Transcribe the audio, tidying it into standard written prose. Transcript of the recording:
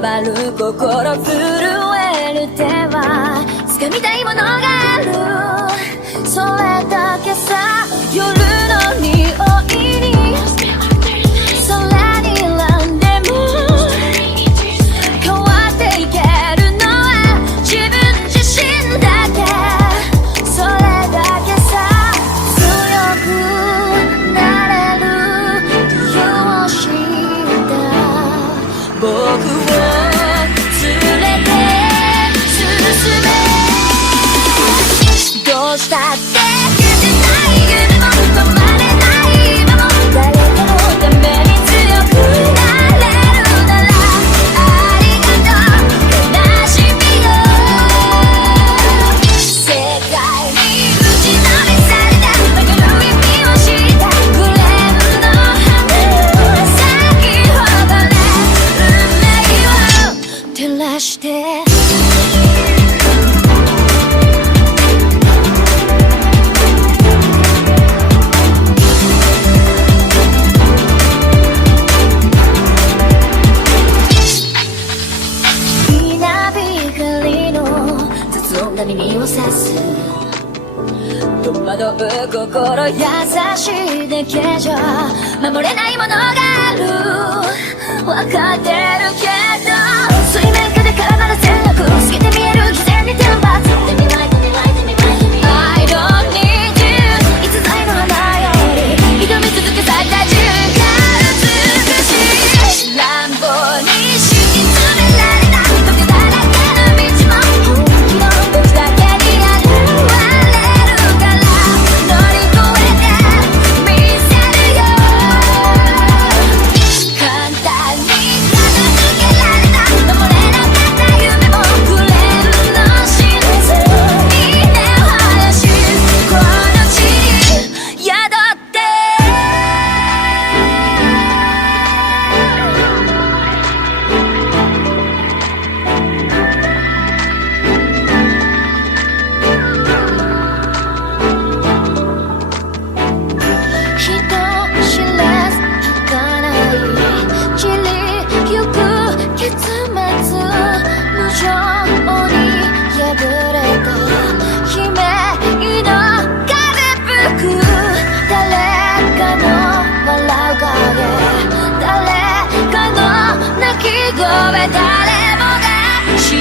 回る心震える手は掴みたいものがある、それだけさ。夜の匂いに空に選んでも変わっていけるのは自分自身だけ、それだけさ。強くなれる理由を知った僕を連れて進め、どうしたって消せない夢も止まれない今も、誰かのために強くなれるならありがとう悲しみよ。世界に打ちのめされた曲がる意味を知ったグレーの花を咲き誇れ運命を照らして。耳を刺す戸惑う心優しいだけじゃ守れないものがある、分かってるけど水面下で絡まる戦略透けて見える偽善に天罰 I don't need you いつぞやの花より挑み続け咲いた自分が美しい乱暴に敷き詰められた時だらけの道も誰もが幸せ